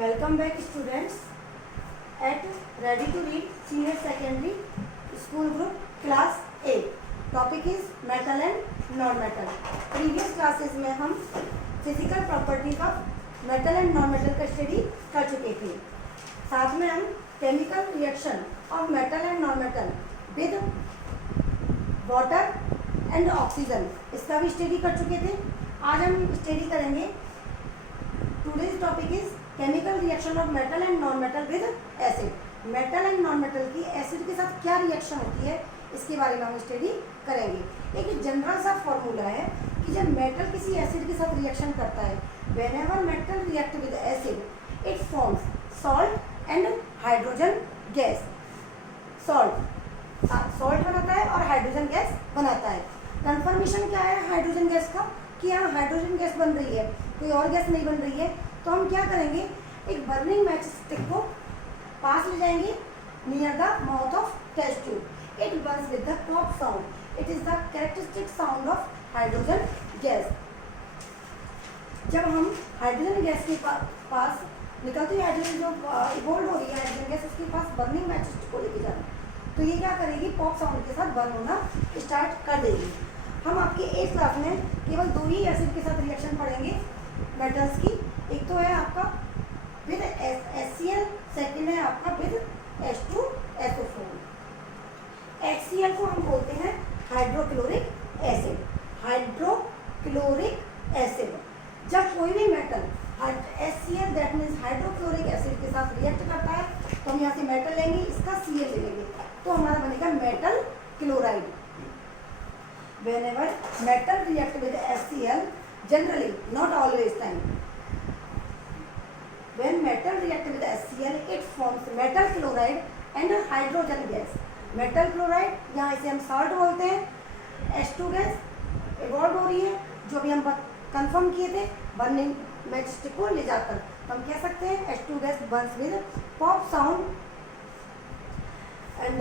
Welcome back students at Ready to Read Senior Secondary School Group Class A. Topic is metal and non-metal. Previous classes में हम physical properties of metal and non-metal का study कर चुके थे. साथ में हम chemical reaction of metal and non-metal with water and oxygen इसका भी स्टडी कर चुके थे. आज हम स्टडी करेंगे. Today's topic is chemical reaction of metal and non metal with acid. Metal and non metal की एसिड के साथ क्या रिएक्शन होती है इसके बारे में हम स्टडी करेंगे. एक जनरल सा फॉर्मूला है कि जब मेटल किसी एसिड के साथ रिएक्शन करता है, whenever metal react with acid it forms salt and hydrogen gas. Salt बनाता है और हाइड्रोजन गैस बनाता है. कन्फर्मेशन क्या है हाइड्रोजन गैस का कि यहाँ हाइड्रोजन गैस बन रही है, कोई और गैस नहीं बन रही है. तो हम क्या करेंगे, एक बर्निंग मैच स्टिक को पास ले जाएंगे near the mouth of test tube. It burns with the pop sound. It is the characteristic sound of hydrogen gas. जब हम हाइड्रोजन गैस के पास निकलती है, हाइड्रोजन जो इवोल्व हो रही है हाइड्रोजन गैस, उसके पास बर्निंग मैच स्टिक को लेके जाना, तो ये क्या करेगी, पॉप साउंड के साथ बर्न होना स्टार्ट कर देगी. हम आपके एक क्लास में केवल दो ही एसिड के साथ रिएक्शन पढ़ेंगे मेटल्स की. एक तो है आपका विद HCl, सेकेंड है आपका विद H2SO4. HCl को हम बोलते हैं हाइड्रोक्लोरिक एसिड. Hydrochloric acid. जब कोई भी metal HCl that means hydrochloric acid के साथ रिएक्ट करता है तो हम यहाँ से मेटल लेंगे, इसका Cl ले लेंगे, तो हमारा बनेगा metal chloride. Whenever metal react with HCl, generally not always time, when metal react with HCl it forms metal chloride and hydrogen gas. metal chloride यहाँ इसे हम salt बोलते हैं. H2 गैस इवॉल्व हो रही है जो अभी हम कंफर्म किए थे बर्निंग मैच स्टिक को ले जाकर, तो हम कह सकते हैं H2 gas Burns with pop sound. And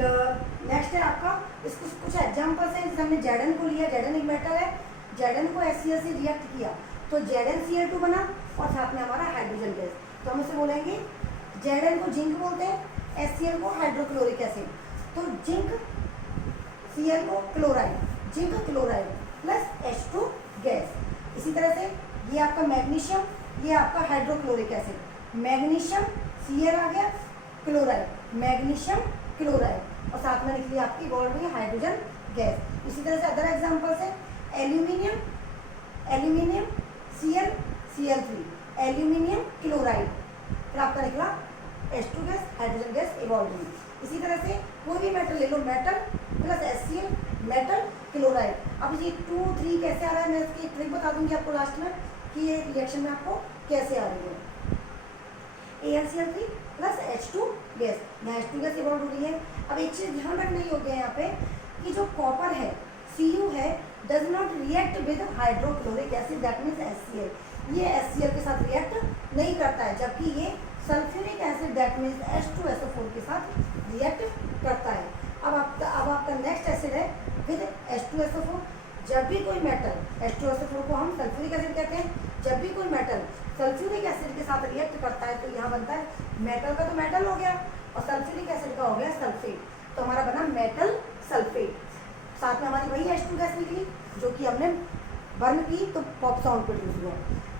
next है आपका, इसको कुछ एग्जाम्पल्स हैं. जैसे हमने Zn को लिया, Zn एक मेटल है, Zn को HCl से रिएक्ट किया तो ZnCl2 बना और साथ में हमारा हाइड्रोजन गैस. तो हम इसे बोलेंगे Zn को जिंक बोलते हैं, HCl को हाइड्रोक्लोरिक एसिड. तो जिंक Cl को chloride, zinc chloride plus H2 gas. इसी तरह से ये आपका मैग्नीशियम, ये आपका हाइड्रोक्लोरिक एसिड. मैग्नीशियम Cl आ गया, क्लोराइड, मैग्नीशियम क्लोराइड और साथ में लिख लिया आपकी इवॉल्व हुई हाइड्रोजन गैस. इसी तरह से अदर एग्जांपल्स है aluminium, aluminium Cl3, aluminium chloride, फिर आपका निकला H2 gas, hydrogen gas evolve हुई. इसी तरह से कोई भी मेटल ले लो, metal plus HCl, metal chloride. अब ये 2, 3 कैसे आ रहा है मैं इसकी ट्रिक बता दूंगी आपको लास्ट में कि ये रिएक्शन में आपको कैसे आ रही है. AlCl3 प्लस H2 गैस, यहाँ H2 गैस इवॉल्व हो रही है. अब एक चीज़ ध्यान रखने योग्य है यहाँ पे कि जो कॉपर है Cu है does not react with hydrochloric acid that means HCl. ये HCl के साथ रिएक्ट नहीं करता है, जबकि ये sulphuric acid that means H2SO4 के साथ रिएक्ट करता है. अब आपका नेक्स्ट एसिड है विद H2SO4. जब भी कोई मेटल H2SO4 को हम सल्फ्यूरिक एसिड कहते हैं, जब भी कोई मेटल सल्फ्यूरिक एसिड के साथ रिएक्ट करता है तो यहाँ बनता है मेटल का तो मेटल हो गया और सल्फ्यूरिक एसिड का हो गया सल्फेट. तो हमारा बना मेटल सल्फेट. साथ में हमारी वही H2 गैस निकली जो कि हमने बर्न की तो पॉप साउंड प्रोड्यूस हुआ.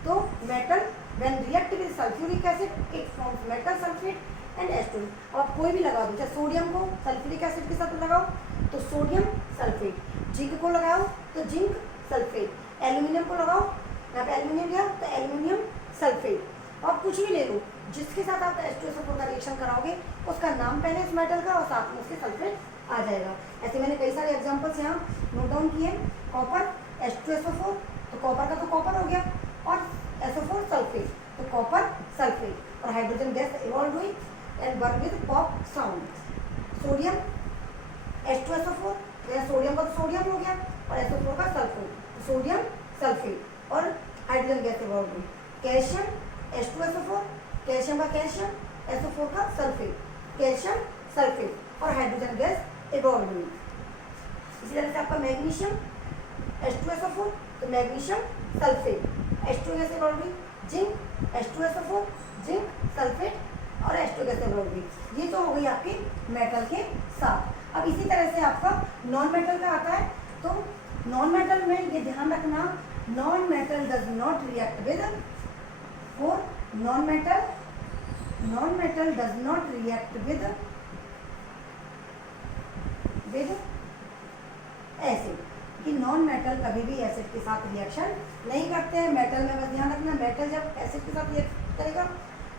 तो metal when react with sulphuric acid it forms metal sulphate and H2. अब कोई भी लगा दो, चाहे सोडियम को सल्फ्यूरिक एसिड के साथ लगाओ तो सोडियम सल्फेट, जिंक को लगाओ तो जिंक सल्फेट, एल्यूमिनियम को लगाओ, यहाँ पे एल्यूमिनियम लिया तो एल्यूमिनियम सल्फेट. और कुछ भी ले लो जिसके साथ आप H2SO4 का रिएक्शन कराओगे उसका नाम पहले उस मेटल का और साथ में उसके सल्फेट आ जाएगा. ऐसे मैंने कई सारे एग्जांपल्स यहाँ नोट डाउन किए. कॉपर H2SO4 तो कॉपर का तो कॉपर हो गया और SO4 सल्फेट तो कॉपर सल्फेट और हाइड्रोजन गैस इवॉल्व हुई and burn with pop sound. Sodium H2SO4, sodium का तो सोडियम हो गया और SO4 का सल्फेट, सोडियम सल्फेट और हाइड्रोजन गैस इवॉल्व हुई. कैल्शियम H2SO4, कैल्शियम का कैल्शियम, SO4 का सल्फेट, कैल्शियम सल्फेट और हाइड्रोजन गैस इवॉल्व हुई. इसी तरह से आपका मैग्नीशियम H2SO4 तो magnesium sulphate, H2 gas evolve हुई. जिंक H2SO4, जिंक सल्फेट और H2 गैस भी। ये तो हो गई आपकी मेटल के साथ। अब इसी तरह से आपका नॉन मेटल का आता है। तो नॉन मेटल में ये ध्यान रखना, non metal does not react with, और non metal does not react with acid, कि नॉन मेटल कभी भी एसिड के साथ रिएक्शन नहीं करते हैं। मेटल में बस ध्यान रखना, मेटल जब एसिड के साथ रिएक्ट करेगा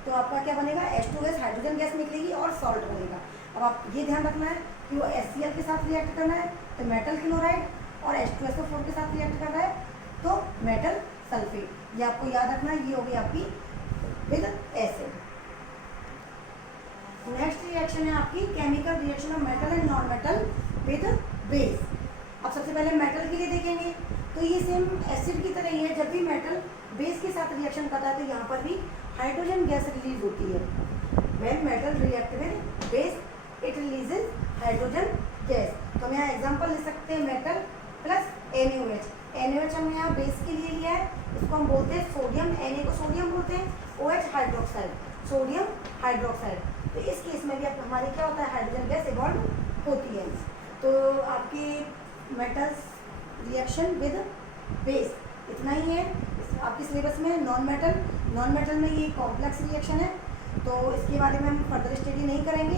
तो आपका क्या बनेगा, H2 गैस, हाइड्रोजन गैस निकलेगी और सॉल्ट बनेगा। अब आप ये ध्यान रखना है कि वो HCl के साथ रिएक्ट करना है तो मेटल क्लोराइड, और H2SO4 के साथ रिएक्ट करना है तो मेटल सल्फेट। ये आपको याद रखना है। ये होगी आपकी विद एसिड। नेक्स्ट रिएक्शन है आपकी chemical reaction of metal and non metal with base. अब सबसे पहले मेटल के लिए देखेंगे तो ये सेम एसिड की तरह ही है। जब भी मेटल बेस के साथ रिएक्शन करता है तो यहाँ पर भी हाइड्रोजन गैस रिलीज होती है। When metal react with base it releases hydrogen gas. तो हम यहाँ एग्जांपल ले सकते हैं, मेटल प्लस NaOH। NaOH हमने यहाँ बेस के लिए लिया है, इसको हम बोलते हैं सोडियम। Na को सोडियम बोलते हैं, OH हाइड्रोक्साइड, सोडियम हाइड्रोक्साइड। तो इस केस में भी अब हमारी क्या होता है, हाइड्रोजन गैस इवॉल्व होती है। तो आपकी मेटल्स रिएक्शन विद बेस इतना ही है आपके सिलेबस में। नॉन मेटल में ये कॉम्प्लेक्स रिएक्शन है तो इसके बारे में हम फर्दर स्टडी नहीं करेंगे।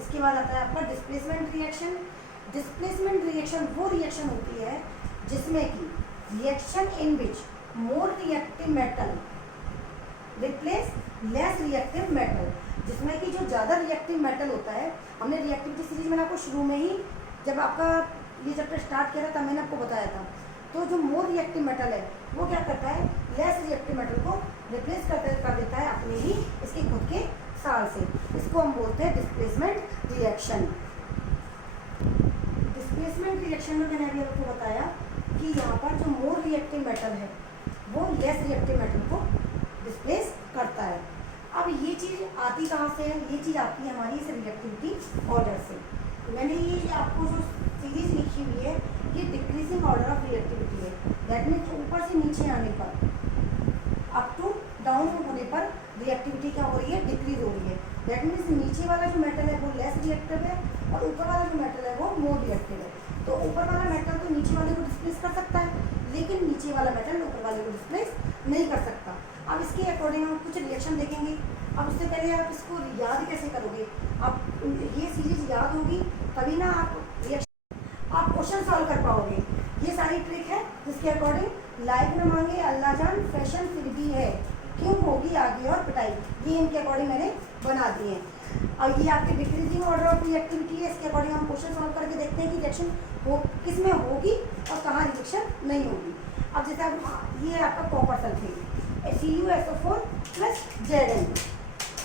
इसके बाद आता है आपका डिस्प्लेसमेंट रिएक्शन। डिस्प्लेसमेंट रिएक्शन वो रिएक्शन होती है जिसमें कि reaction in which more reactive metal replace less reactive metal, जिसमें कि जो ज़्यादा रिएक्टिव मेटल होता है, हमने रिएक्टिविटी सीरीज में आपको शुरू में ही जब आपका ये चैप्टर स्टार्ट किया था तब मैंने आपको बताया था। तो जो मोर रिएक्टिव मेटल है वो क्या करता है, लेस रिएक्टिव मेटल को रिप्लेस कर देता है अपने ही इसके खुद के सार से। इसको हम बोलते हैं डिस्प्लेसमेंट रिएक्शन। डिस्प्लेसमेंट रिएक्शन में मैंने अभी आपको बताया कि यहाँ पर जो मोर रिएक्टिव मेटल है वो लेस रिएक्टिव मेटल को डिस्प्लेस करता है। अब ये चीज़ आती कहाँ से है, ये चीज़ आती है हमारी इस रिएक्टिविटी ऑर्डर से। मैंने ये आपको जो सीरीज लिखी हुई है ये डिक्रीजिंग ऑर्डर ऑफ रिएक्टिविटी है। दैट मीन्स ऊपर से नीचे आने पर, अप टू डाउन होने पर रिएक्टिविटी क्या हो रही है, डिक्रीज हो रही है। दैट मीन्स नीचे वाला जो मेटल है वो लेस रिएक्टिव है और ऊपर वाला जो मेटल है वो मोर रिएक्टिव है। तो ऊपर वाला मेटल तो नीचे वाले को डिस्प्लेस कर सकता है, लेकिन नीचे वाला मेटल ऊपर वाले को डिस्प्लेस नहीं कर सकता। अब इसके अकॉर्डिंग हम कुछ रिएक्शन देखेंगे। अब उससे पहले आप इसको याद कैसे करोगे, आप ये सीरीज याद होगी तभी ना आप क्वेश्चन सॉल्व कर पाओगे। ये सारी ट्रिक है जिसके अकॉर्डिंग लाइक न मांगे अल्लाह जान फैशन फिर भी है, क्यों होगी आगे और पिटाई, ये इनके अकॉर्डिंग मैंने बना दिए हैं। और ये आपके डिक्रीजिंग ऑर्डर ऑफ रिएक्टिविटी है, इसके अकॉर्डिंग हम क्वेश्चन सॉल्व करके देखते हैं कि रिएक्शन हो किस में होगी और कहाँ रिएक्शन नहीं होगी। अब जैसे अब ये आपका copper sulphate CuSO4 plus Zn,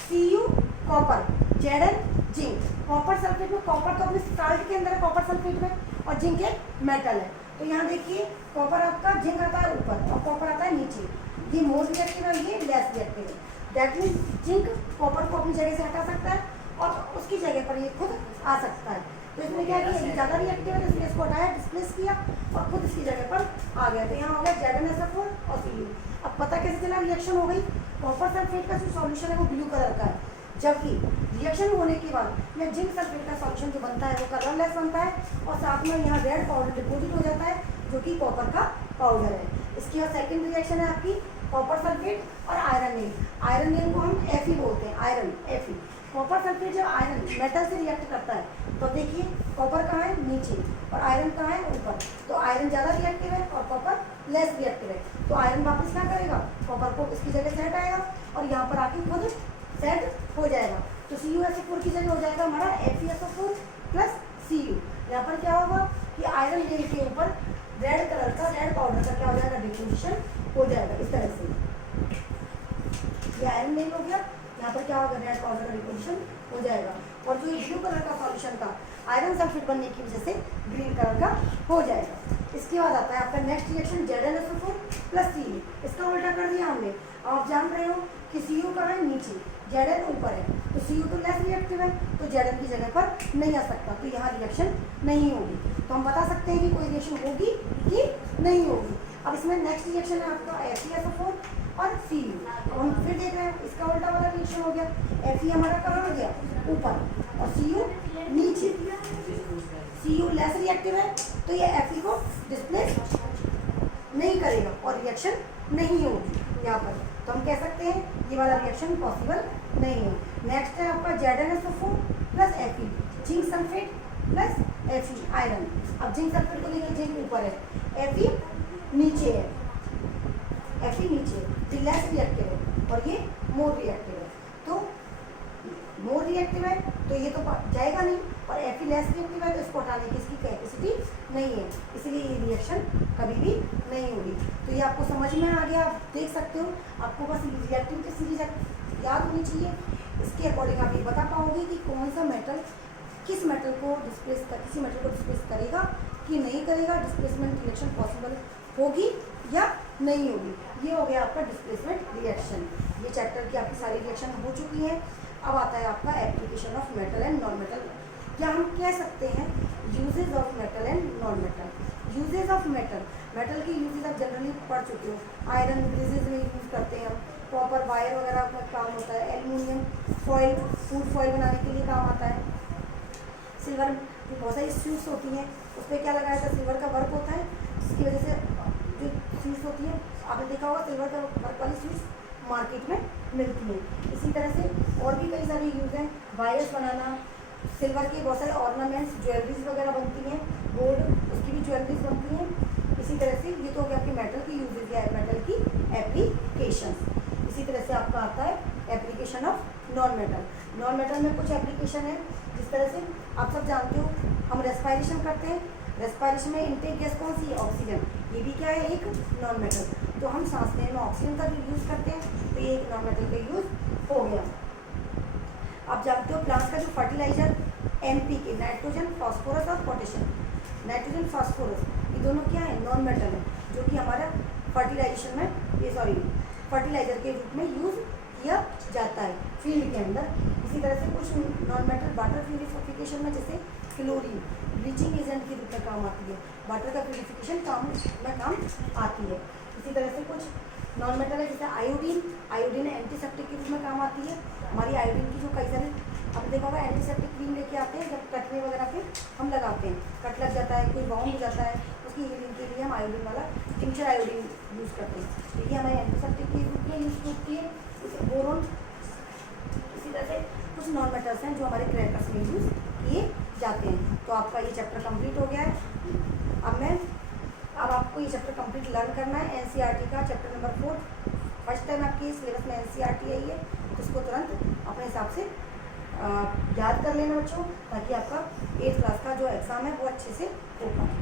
Cu copper, Zn zinc. Copper sulphate में कॉपर तो अपने साल्ट के अंदर है कॉपर सल्फेट में, और जिंक एक मेटल है। तो यहाँ देखिए कॉपर आपका, जिंक आता है ऊपर और कॉपर आता है नीचे। ये मोर रिएक्टिव है, ये लेस रिएक्टिव है। दैट मीन्स जिंक कॉपर को अपनी जगह से हटा सकता है और उसकी जगह पर ये खुद आ सकता है। तो इसमें क्या है कि ज़्यादा रिएक्टिव है तो इसलिए इसको हटाया, डिस्प्लेस किया और खुद इसकी जगह पर आ गया। तो यहाँ हो गया ZnSO4 और Cu। अब पता कैसे चला रिएक्शन हो गई, कॉपर सल्फेट का जो सॉल्यूशन है वो ब्लू कलर का है, जबकि रिएक्शन होने के बाद यह जिंक सल्फेट का सॉल्यूशन जो बनता है वो कलरलेस बनता है और साथ में यहाँ रेड पाउडर डिपोजिट हो जाता है जो कि कॉपर का पाउडर है। इसके बाद सेकंड रिएक्शन है आपकी कॉपर सल्फेट और आयरन नेल। आयरन नेल को हम Fe बोलते हैं, आयरन Fe। कॉपर सल्फेट जब आयरन मेटल से रिएक्ट करता है तो देखिए कॉपर कहाँ है, नीचे, और आयरन कहाँ है, ऊपर। तो आयरन ज़्यादा रिएक्टिव है और कॉपर लेस रिएक्टिव है। तो आयरन वापस क्या करेगा, कॉपर को इसकी जगह से हटाएगा और यहाँ पर आके खुद सेट हो जाएगा। तो CuSO4 की जगह हो जाएगा हमारा FeSO4 प्लस Cu। यहाँ पर क्या होगा कि आयरन नेल के ऊपर रेड कलर का, रेड पाउडर का क्या हो जाएगा, डिपोजिशन हो जाएगा इस तरह से। ये आयरन नेल हो गया, यहाँ पर क्या होगा, रेड पाउडर का डिपोजिशन हो जाएगा। और जो ब्लू कलर का सॉल्यूशन था आयरन सल्फेट बनने की वजह से ग्रीन कलर का हो जाएगा। इसके बाद आता है आपका next reaction ZnSO4 plus Cu। इसका उल्टा कर दिया हमने। आप जान रहे हो कि Cu कहाँ है, नीचे, Zn ऊपर है। तो Cu तो लेस रिएक्टिव है तो Zn की जगह पर नहीं आ सकता, तो यहाँ रिएक्शन नहीं होगी। तो हम बता सकते हैं कि कोई रिएक्शन होगी कि नहीं होगी। अब इसमें नेक्स्ट रिएक्शन है आपका FeSO4 और Cu। अब हम फिर देख रहे हैं इसका उल्टा वाला रिएक्शन हो गया, Fe हमारा कहाँ हो गया, ऊपर, और Cu नीचे। Cu लेस रिएक्टिव है तो ये Fe को डिस्प्लेस नहीं करेगा और रिएक्शन नहीं होगी यहाँ पर, तो हम कह सकते हैं ये वाला रिएक्शन पॉसिबल नहीं है। नेक्स्ट है आपका ZnSO4 plus Fe, zinc sulphate plus Fe iron. अब जिंक सल्फेट को देखिए, जिंक ऊपर है, Fe नीचे है, Fe नीचे है, ये लेस रिएक्टिव है और ये मोर रिएक्टिव है। तो मोर रिएक्टिव है तो ये तो जाएगा नहीं, और Fe लेस रिएक्टिव है तो इसको हटाने की इसकी कैपेसिटी नहीं है, इसलिए ये रिएक्शन कभी भी नहीं होगी। तो ये आपको समझ में आ गया, आप देख सकते हो, आपको बस रिएक्टिविटी सीरीज याद होनी चाहिए, इसके अकॉर्डिंग आप ये बता पाओगे कि कौन सा मेटल किस मेटल को डिस्प्लेस कर, किसी मेटल को डिस्प्लेस करेगा कि नहीं करेगा, डिस्प्लेसमेंट रिएक्शन पॉसिबल होगी या नहीं होगी। ये हो गया आपका डिस्प्लेसमेंट रिएक्शन। ये चैप्टर की आपकी सारी रिएक्शन हो चुकी है। अब आता है आपका application of metal and non metal, या हम कह सकते हैं uses of metal and non metal. Uses of metal, metal की यूजेज आप जनरली पढ़ चुके हो, आयरन ब्रिजेज में यूज़ करते हैं हम, कॉपर वायर वगैरह में काम होता है, एल्यूमिनियम फॉइल, फूड फॉइल बनाने के लिए काम आता है, सिल्वर की बहुत सारी स्वीट्स होती हैं, उस पर क्या लगाया था, सिल्वर का वर्क होता है, जिसकी वजह से जो स्वीट्स होती है, आपने देखा होगा सिल्वर का वर्क वाली स्वीट्स मार्केट में मिलती हैं। इसी तरह से और भी कई सारे यूज़ हैं, वायर्स बनाना, सिल्वर के बहुत सारे ऑर्नामेंट्स, ज्वेलरीज वगैरह बनती हैं, गोल्ड उसकी भी ज्वेलरीज बनती हैं। इसी तरह से ये तो हो गया आपकी मेटल की यूजेज या मेटल की एप्लीकेशन। इसी तरह से आपका आता है application of non metal. Non metal में कुछ एप्लीकेशन है, जिस तरह से आप सब जानते हो हम रेस्पायरेशन करते हैं, रेस्पायरेशन में इनटेक गैस कौन सी है, ऑक्सीजन, ये भी क्या है, एक नॉन मेटल। तो हम सांस लेने में ऑक्सीजन का भी यूज़ करते हैं, तो ये एक नॉन मेटल का यूज़ हो गया। आप जानते हो प्लांट्स का जो फर्टिलाइजर NPK, नाइट्रोजन फास्फोरस और पोटेशियम, नाइट्रोजन फास्फोरस ये दोनों क्या है, नॉन मेटल है, जो कि हमारा फर्टिलाइजेशन में फर्टिलाइजर के रूप में यूज़ किया जाता है फील्ड के अंदर। इसी तरह से कुछ नॉन मेटल वाटर प्यूरिफिकेशन में, जैसे क्लोरीन ब्लीचिंग एजेंट के रूप में काम आती है, वाटर का प्यूरिफिकेशन काम आती है। इसी तरह से कुछ नॉन मेटल है जैसे आयोडीन एंटीसेप्टिक के रूप में काम आती है। हमारी आयोडीन की जो कई सारे आपने देखा होगा एंटीसेप्टिक क्रीम लेके आते हैं, जब कटने वगैरह पे हम लगाते हैं, कट लग जाता है, कोई बाउंड हो जाता है, उसकी हीलिंग के लिए हम आयोडीन वाला टिंचर आयोडीन यूज़ करते हैं, तो ये हमारे एंटीसेप्टिक के रूप में यूज़ होती है। बोरोन, इसी तरह से कुछ नॉन मेटल्स हैं जो हमारे क्रैकर्स में यूज़ किए जाते हैं। तो आपका ये चैप्टर कंप्लीट हो गया है। अब आपको ये चैप्टर कंप्लीट लर्न करना है, NCERT का चैप्टर नंबर 4, फर्स्ट टाइम आपके सिलेबस में NCERT आई है, तो इसको तुरंत अपने हिसाब से याद कर लेना बच्चों, ताकि आपका 8th क्लास का जो एग्ज़ाम है वो अच्छे से हो पाए।